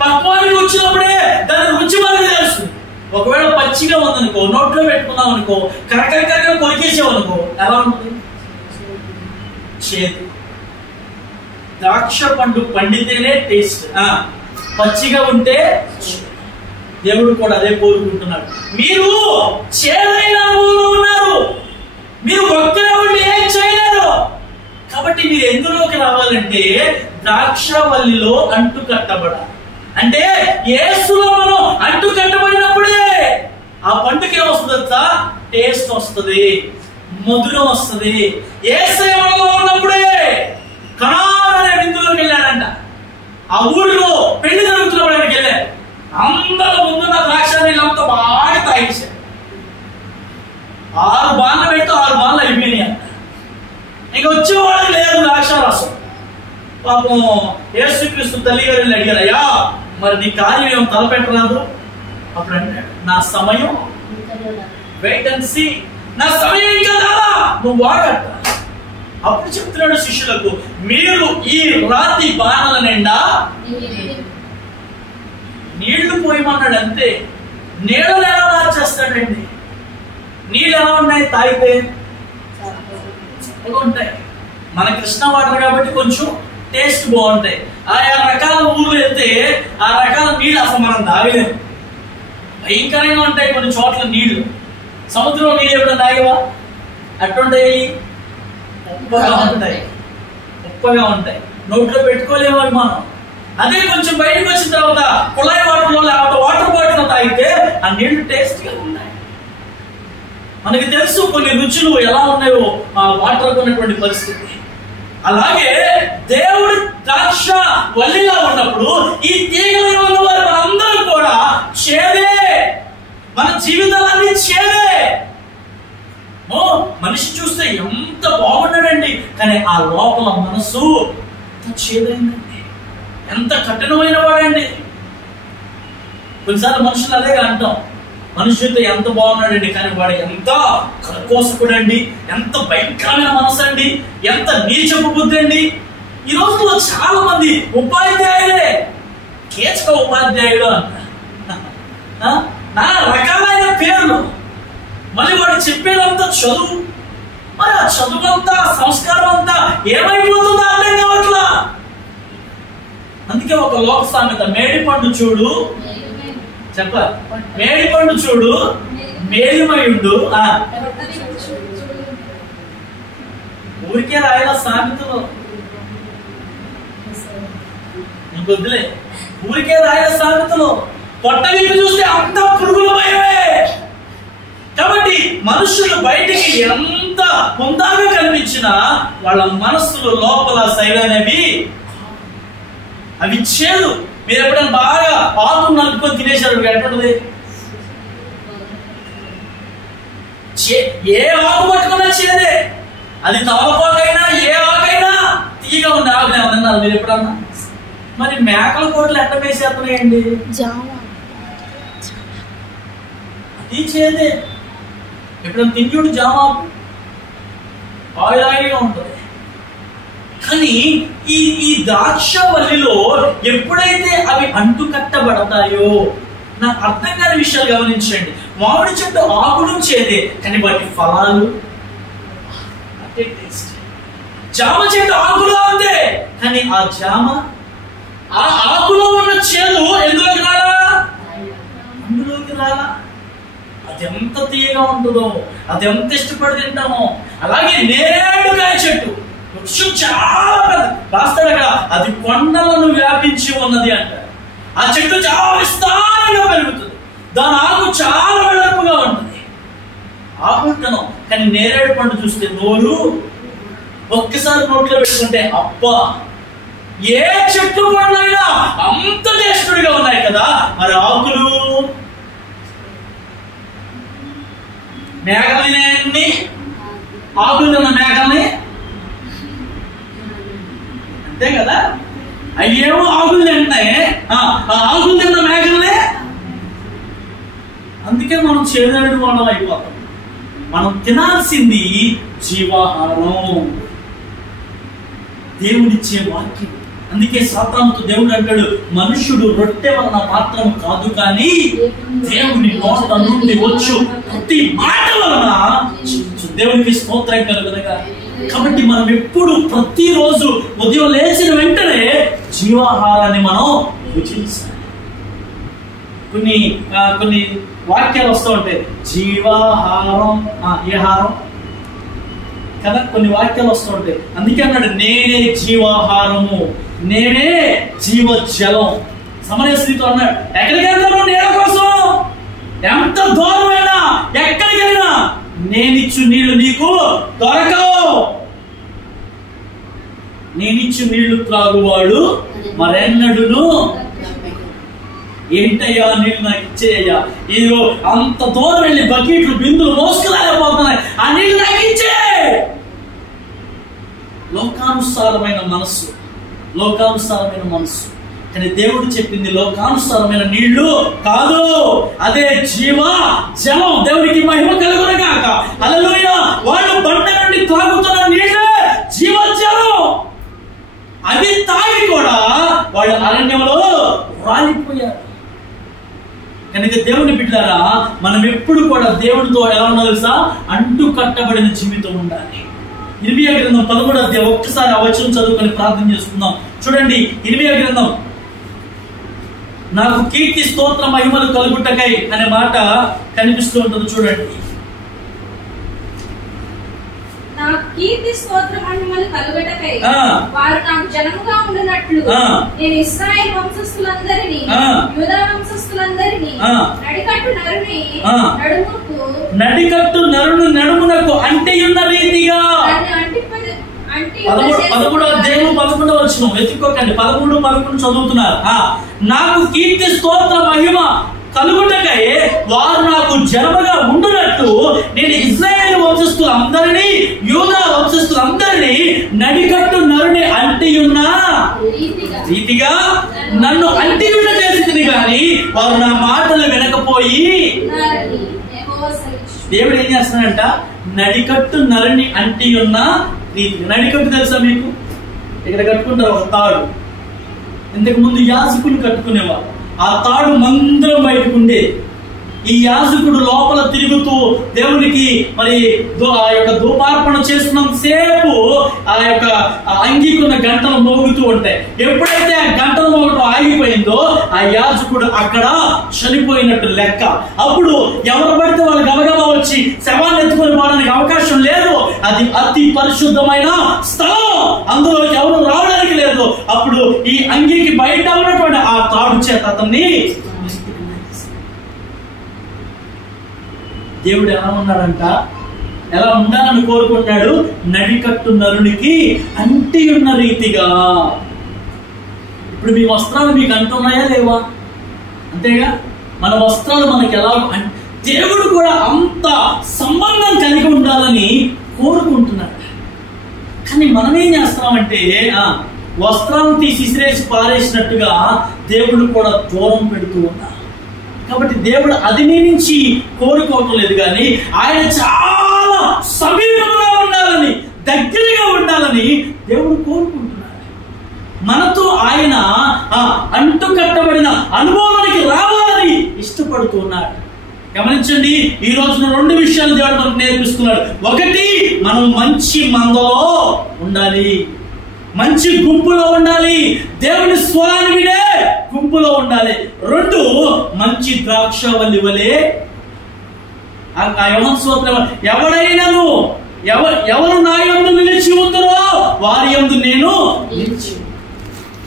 పక్వానికి వచ్చినప్పుడే దాని రుచి మనకి తెలుస్తుంది. ఒకవేళ పచ్చిగా ఉందనుకో, నోట్లో పెట్టుకున్నాం అనుకో, కరకరకరగా కొరికేసామనుకో, ఎలా ఉంటుంది? చేదు. ద్రాక్ష పండు పండితేనే టేస్ట్, పచ్చిగా ఉంటే. దేవుడు కూడా అదే కోరుకుంటున్నాడు. మీరు చేదైన అనుభవంలో ఉన్నారు, మీరు ఒక్కరే ఉండి ఏం చేయలేరు. కాబట్టి మీరు ఎందులోకి రావాలంటే ద్రాక్షవల్లిలో అంటు కట్టబడాలి. అంటే యేసులో మనం అంటు కట్టబడినప్పుడే ఆ పండుగ ఏమొస్తుందా? టేస్ట్ వస్తుంది, మధురం వస్తుంది. యేసయ్య మనలో ఉన్నప్పుడే. కనాను అనే విందులోకి వెళ్ళాడంట. ఆ ఊరిలో పెళ్లి జరుగుతున్నప్పుడు ఆయనకి వెళ్ళారు. అందరూ ముందున్న ద్రాక్ష నీళ్ళంతా బాగా తాగేశారు. 6 బాన్లు పెడితే 6 బాన్లు అయిపోయినాయి అంట. ఇంక వచ్చేవాడు లేదు ద్రాక్షారసం. పాపం యేసుక్రీస్తు తల్లి గారు అడిగారు, అయ్యా మరి నీ కార్యం ఏం తలపెట్టరాదు? అప్పుడు అంటే నా సమయం, వెయిట్ అండ్ సీ, నా సమయం ఇంకా రాదా, నువ్వు వాడట. అప్పుడు చెప్తున్నాడు శిష్యులకు, మీరు ఈ రాతి బాణల నిండా నీళ్లు పోయమన్నాడు అంతే. నీళ్ళని ఎలా మార్చేస్తాడండి? నీళ్ళు ఎలా ఉన్నాయి? తాగితే ఉంటాయి. మన కృష్ణ వాటర్ కాబట్టి కొంచెం టేస్ట్ బాగుంటాయి. ఆయా రకాల ఊర్లు వెళ్తే ఆ రకాల నీళ్ళు అసలు మనం తాగలేము, భయంకరంగా ఉంటాయి కొన్ని చోట్ల నీళ్లు. సముద్రంలో నీళ్ళు ఎప్పుడైనా తాగేవా? అట్టుంటాయి, ఉప్పగా ఉంటాయి, నోట్లో పెట్టుకోలేము అవి మనం. అదే కొంచెం బయటకు వచ్చిన తర్వాత కుళాయి వాటర్లో లేకపోతే వాటర్ బాటిల్ తాగితే ఆ నీళ్లు టేస్ట్గా ఉన్నాయి. మనకి తెలుసు కొన్ని రుచులు ఎలా ఉన్నాయో ఆ వాటర్ ఉన్నటువంటి పరిస్థితి. అలాగే దేవుడు ద్రాక్ష వల్లిలా ఉన్నప్పుడు ఈ తీగలలో ఉన్న వారు మనందరం కూడా చేదే, మన జీవితాలన్నీ చేదే. మనిషి చూస్తే ఎంత బాగున్నాడండి, కానీ ఆ లోపల మనసు ఎంత చేదైందండి, ఎంత కఠినమైన వాడండి. కొన్నిసార్లు మనుషులు అదేగా అంటాం, మనుషులతో ఎంత బాగున్నాడండి, కానీ వాడు ఎంత కరకోసకుడండి, ఎంత భయంకరమైన మనసు అండి, ఎంత నీచపు బుద్ధి అండి. ఈ రోజుల్లో చాలా మంది ఉపాధ్యాయులే కేచక ఉపాధ్యాయుడు అంటారు, నానా రకాలైన పేర్లు. మళ్ళీ వాడు చెప్పేదంతా చదువు, మరి ఆ చదువంతా సంస్కారం అంతా ఏమైపోతుందో అర్థం కావట్లా. అందుకే ఒక లోక సామెత, మేడి పండు చూడు చెప్పాలి, మేడి పండు చూడు మేలిమయుడు. ఊరికే రాయల సామెతలో ఇంకొద్దులే, ఊరికే రాయల సామెతలో పొట్ట విప్పి చూస్తే అంత పురుగుల భయమే. కాబట్టి మనుషులు బయటికి ఎంత పొందాగా కనిపించినా వాళ్ళ మనస్సులు లోపల సైలనేవి అవి చేదు. మీరు ఎప్పుడైనా బాగా ఆకు నలుపుకొని తినేశారు ఎట్లుంటది? ఏ ఆకు పట్టుకున్నా చేదే. అది తమలపాకైనా ఏ ఆకైనా తీగా ఉంది ఆకు ఏమన్నారు మీరు ఎప్పుడన్నా? మరి మేకల కోట్లు ఎట్ట వేసేస్తున్నాయండి? అది చేదే. ఎప్పుడైనా తింటుడు జామా ఆయిల్ ఆయిల్గా ఉంటుంది. కానీ ఈ ద్రాక్షవల్లిలో ఎప్పుడైతే అవి అంటుకట్టబడతాయో, నాకు అర్థం కాని విషయాలు గమనించండి. మామిడి చెట్టు ఆకులు చేదే, కానీ వాటి ఫలాలు అంటే టేస్ట్. జామ చెట్టు ఆకులు అంతే, కానీ ఆ జామ ఆ ఆకులో ఉన్న చేదు ఎందులోకి రాలా? అందులోకి రాలా. అది ఎంత తీయగా ఉంటుందో, అది ఎంత ఇష్టపడి తింటామో. అలాగే నేరేడుకాయ చెట్టు వృక్షం చాలా రాస్తాడు అక్కడ, అది కొండలను వ్యాపించి ఉన్నది అంటారు. ఆ చెట్టు చాలా విస్తారంగా పెరుగుతుంది, దాని ఆకు చాలా వెడల్పుగా ఉంటుంది, ఆకుంటున్నాం. కానీ నేరేడు పండు చూస్తే నోరు ఒక్కసారి నోట్లో పెట్టుకుంటే అబ్బా, ఏ చెట్టు పండ్లైనా అంత టేస్టుగా ఉన్నాయి కదా. మరి ఆకులు మేకల్ని అన్ని ఆకులు తిన్న మేకల్ని అంతే కదా. అయ్యేమో ఆకులు తింటున్నాయి, ఆకులు తిన్న మేకల్నే. అందుకే మనం చేదోడు వాళ్ళం అయిపోతాం. మనం తినాల్సింది జీవాహారం, దేవుడిచ్చే వాక్యం. అందుకే సాతానుతో దేవుడు అంటాడు, మనుషుడు రొట్టె వలన మాత్రం కాదు కానీ దేవుని నోట నుండి వచ్చు ప్రతి మాట వలన దేవునికి స్తోత్రం కలుగునగా. కాబట్టి మనం ఎప్పుడు ప్రతిరోజు ఉదయం లేచిన వెంటనే జీవాహారాన్ని మనం భుజించాలి. కొన్ని వాక్యాలు వస్తూ ఉంటాయి, జీవాహారం ఏ హారం కదా, కొన్ని వాక్యాలు వస్తూ ఉంటాయి. అందుకే అన్నాడు, నేనే జీవాహారము, నేనే జీవజలం. సమరయ స్త్రీతో అన్నాడు, ఎక్కడికి వెళ్తాను నీళ్ళ కోసం? ఎంత దూరమైనా ఎక్కడికైనా నేనిచ్చు నీళ్లు నీకు దొరకవు. నేనిచ్చు నీళ్లు త్రాగువాడు మరెన్నడును. ఏంటయ్యా నీళ్ళు నాకు ఇచ్చేయ్యా, ఇదిగో అంత దూరం వెళ్ళి బకెట్లు బిందులు మోసుకురాలేకపోతున్నాయి, ఆ నీళ్లు నాకు ఇచ్చే. లోకానుసారమైన మనస్సు, లోకానుసారమైన మనస్సు. కానీ దేవుడు చెప్పింది లోకానుసారమైన నీళ్లు కాదు, అదే జీవ జలం. దేవుడికి మహిమ కలుగునగాక. హల్లెలూయా. వాళ్ళు బండ నుండి తాగుతున్న నీళ్లే జీవజలం. అది తాగి కూడా వాళ్ళు అరణ్యంలో రాలిపోయారు. కనుక దేవుని బిడ్డలారా, మనం ఎప్పుడు కూడా దేవుడితో ఎలా ఉండాలి తెలుసా? అంటు కట్టబడిన జీవితం ఉండాలి. ఇర్మియా గ్రంథం 13వ అధ్యాయం ఒక్కసారి ఆ వచనం చదువుకొని ప్రార్థన చేసుకుందాం. చూడండి, ఇర్మియా గ్రంథం, నాకు కీర్తి స్తోత్ర మహిమలు కలుగుటకై అనే మాట కనిపిస్తూ ఉంటుంది. చూడండి, నాకు కీర్తి స్తోత్ర మహిమలు కలుగుటకై వారు నాకు జనముగా ఉండునట్లు నేను ఇశ్రాయేలు వంశస్థులందరినీ యూదా వంశస్థులందరినీ నడికట్టు నరును నడుమునకు అంటియున్న రీతిగా. 13వ అధ్యాయం 11వ వచనం వెతుక్కోకండి, 13, 11 చదువుతున్నారు. నాకు కీర్తి స్తోత్ర మహిమ కలుగుటకై వారు నాకు జనముగా ఉండునట్లు నేను ఇశ్రాయేలు వంశస్థులందరినీ యూదా వంశస్థులందరినీ నడికట్టు నరుని అంటియున్న రీతిగా నన్ను అంటియున్న చేసితిని గాని వారు నా మాటలు వినకపోయి. దేవుడు ఏం చేస్తున్నాడంట? నడికట్టు నరుని అంటి ఉన్న రీతి. నడికట్టు తెలుసా మీకు? ఇక్కడ కట్టుకుంటారు ఒక తాడు. ఇంతకు ముందు యాజకులు కట్టుకునేవారు. ఆ తాడు మందరం బయటకు ఉండే. ఈ యాజకుడు లోపల తిరుగుతూ దేవునికి మరి ఆ యొక్క ధూపార్పణ చేస్తున్నంత సేపు ఆ యొక్క అంగీకున్న గంటలు మోగుతూ ఉంటాయి. ఎప్పుడైతే ఆ గంటలు మోగటం ఆగిపోయిందో ఆ యాజకుడు అక్కడ చనిపోయినట్టు లెక్క. అప్పుడు ఎవరు పడితే వాళ్ళు గబగబా వచ్చి శవాన్ని ఎత్తుకొని పోవడానికి అవకాశం లేదు. అది అతి పరిశుద్ధమైన స్థలం, అందులో ఎవరు రావడానికి లేదు. అప్పుడు ఈ అంగీకి బయట ఉన్నటువంటి ఆ తాడు చేత అతన్ని దేవుడు ఎలా ఉన్నాడంట? ఎలా ఉండాలని కోరుకుంటున్నాడు? నడికట్టు నరునికి అంటి ఉన్న రీతిగా. ఇప్పుడు మీ వస్త్రాలు మీకు అంటున్నాయా లేవా? అంతేగా, మన వస్త్రాలు మనకి ఎలా దేవుడు కూడా అంత సంబంధం కలిగి ఉండాలని కోరుకుంటున్నాడు. కానీ మనం ఏం చేస్తున్నామంటే వస్త్రాలను తీసి ఇసిరేసి పారేసినట్టుగా దేవుడు కూడా దూరం పెడుతూ ఉన్నాడు. కాబట్టి దేవుడు అది నుంచి కోరుకోవటం లేదు, కానీ ఆయన చాలా సమీపంగా ఉండాలని, దగ్గరగా ఉండాలని దేవుడు కోరుకుంటున్నాడు. మనతో ఆయన అంటు కట్టబడిన అనుభవానికి రావాలని ఇష్టపడుతున్నాడు. గమనించండి, ఈ రోజున 2 విషయాలు దేవుడు మనకు నేర్పిస్తున్నాడు. ఒకటి, మనం మంచి మందలో ఉండాలి, మంచి గుంపులో ఉండాలి, దేవుని స్వరాన్ని వినే గుంపులో ఉండాలి. 2, మంచి ద్రాక్షవల్లి వలె. ఎవడైనాను ఎవరు నా యందు నిలిచి ఉందరో వారి యందు నేను నిలిచి.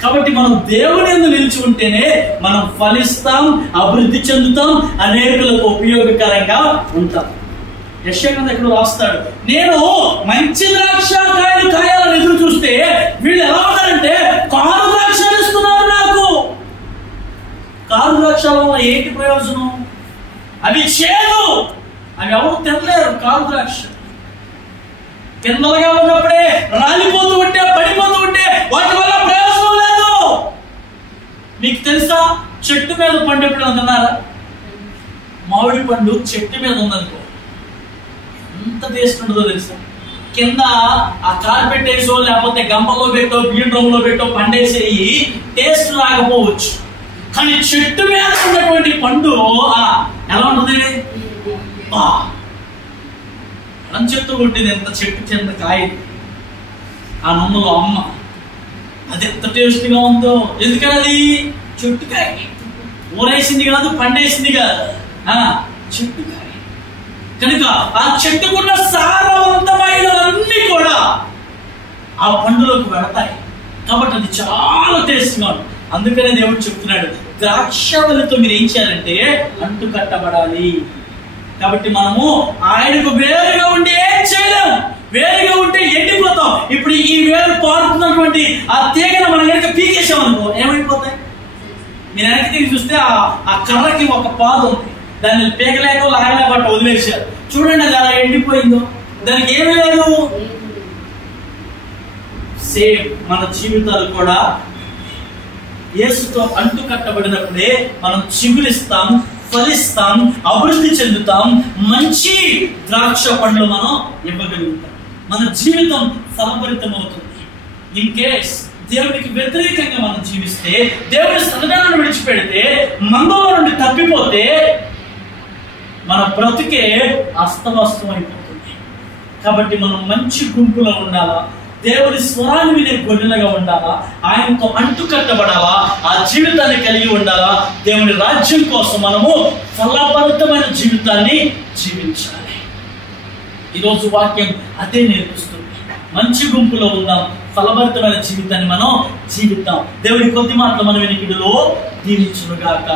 కాబట్టి మనం దేవుని యందు నిలిచి ఉంటేనే మనం ఫలిస్తాం, అభివృద్ధి చెందుతాం, అనేకులకు ఉపయోగకరంగా ఉంటాం. యెషయా ఎక్కడ రాస్తాడు, నేను మంచి ద్రాక్ష కాయలు కాయాలని ఎదురు చూస్తే వీళ్ళు ఎలా ఉన్నారంటే కారు ద్రాక్షలు ఇస్తున్నారు నాకు. కారు ద్రాక్షల వల్ల ఏంటి ప్రయోజనం? అవి చేదు, అవి ఎవరు తినలేరు. కారు ద్రాక్ష కిందలుగా ఉన్నప్పుడే రాలిపోతూ ఉంటే, పడిపోతూ ఉంటే వాటి వల్ల ప్రయోజనం లేదు. మీకు తెలుసా, చెట్టు మీద పండు ఎప్పుడు తిన్నారా? మామిడి పండు చెట్టు మీద ఉందనుకో, ఎంత టేస్ట్ ఉంటుందో తెలుసా? కింద ఆ కార్పెట్ వేసో లేకపోతే గంపలో పెట్టో బియ్యం డ్రమ్లో పెట్టో పండేసేయి టేస్ట్ రాకపోవచ్చు. కానీ చెట్టు మీద ఉన్నటువంటి పండు ఎలా ఉంటుంది? చెట్టు కొట్టింది ఎంత చెట్టు కింద కాయ, ఆ నమ్మలో అమ్మ, అది ఎంత టేస్ట్గా ఉందో. ఎందుకని? అది చెట్టు కాయ, ఊరేసింది కాదు, పండేసింది కాదు, చెట్టు కాయ. కనుక ఆ చెట్టుకున్న సారవంతమైనవన్నీ కూడా ఆ పండులోకి వెళతాయి. కాబట్టి అది చాలా టేస్ట్గా ఉంటుంది. అందుకనే దేవుడు చెప్తున్నాడు, ద్రాక్షవల్లితో మీరు ఏం చేయాలంటే అంటు కట్టబడాలి. కాబట్టి మనము ఆయనకు వేరుగా ఉండి ఏం చేయలేం. వేరుగా ఉంటే ఎండిపోతాం. ఇప్పుడు ఈ వేరు పారుతున్నటువంటి ఆ తీగను మనం కనుక పీకేసామనుకో ఏమైపోతాయి? మీరు వెనక్కి తిరిగి చూస్తే ఆ కర్రకి ఒక పాదు ఉంది, దాన్ని పీకలేక లాగలేక వదిలేశారు. చూడండి అది అలా ఎండిపోయిందో, దానికి ఏమీ లేదు. సేమ్ మన జీవితాలు కూడా యేసుతో అంటు కట్టబడినప్పుడే మనం చిగురిస్తాం, ఫలిస్తాం, అభివృద్ధి చెందుతాం, మంచి ద్రాక్ష పండ్లు మనం ఇవ్వగలుగుతాం. మన జీవితం ఫలభరితం అవుతుంది. ఇన్ కేస్ దేవునికి వ్యతిరేకంగా మనం జీవిస్తే, దేవుని సన్నిధానాన్ని విడిచిపెడితే, మందలో నుండి తప్పిపోతే మన బ్రతుకే అస్తవస్తం అయిపోతుంది. కాబట్టి మనం మంచి గుంపులో ఉండాలా, దేవుని స్వరాన్ని వినే గొర్రెలుగా ఉండాలా, ఆయనతో అంటు కట్టబడాలా, ఆ జీవితాన్ని కలిగి ఉండాలా. దేవుని రాజ్యం కోసం మనము ఫలభరితమైన జీవితాన్ని జీవించాలి. ఈరోజు వాక్యం అదే నేర్పిస్తుంది. మంచి గుంపులో ఉందాం, ఫలభరితమైన జీవితాన్ని మనం జీవిద్దాం. దేవుని కొద్ది మాటలు మన వెనుకడిలో దీవించునుగాక.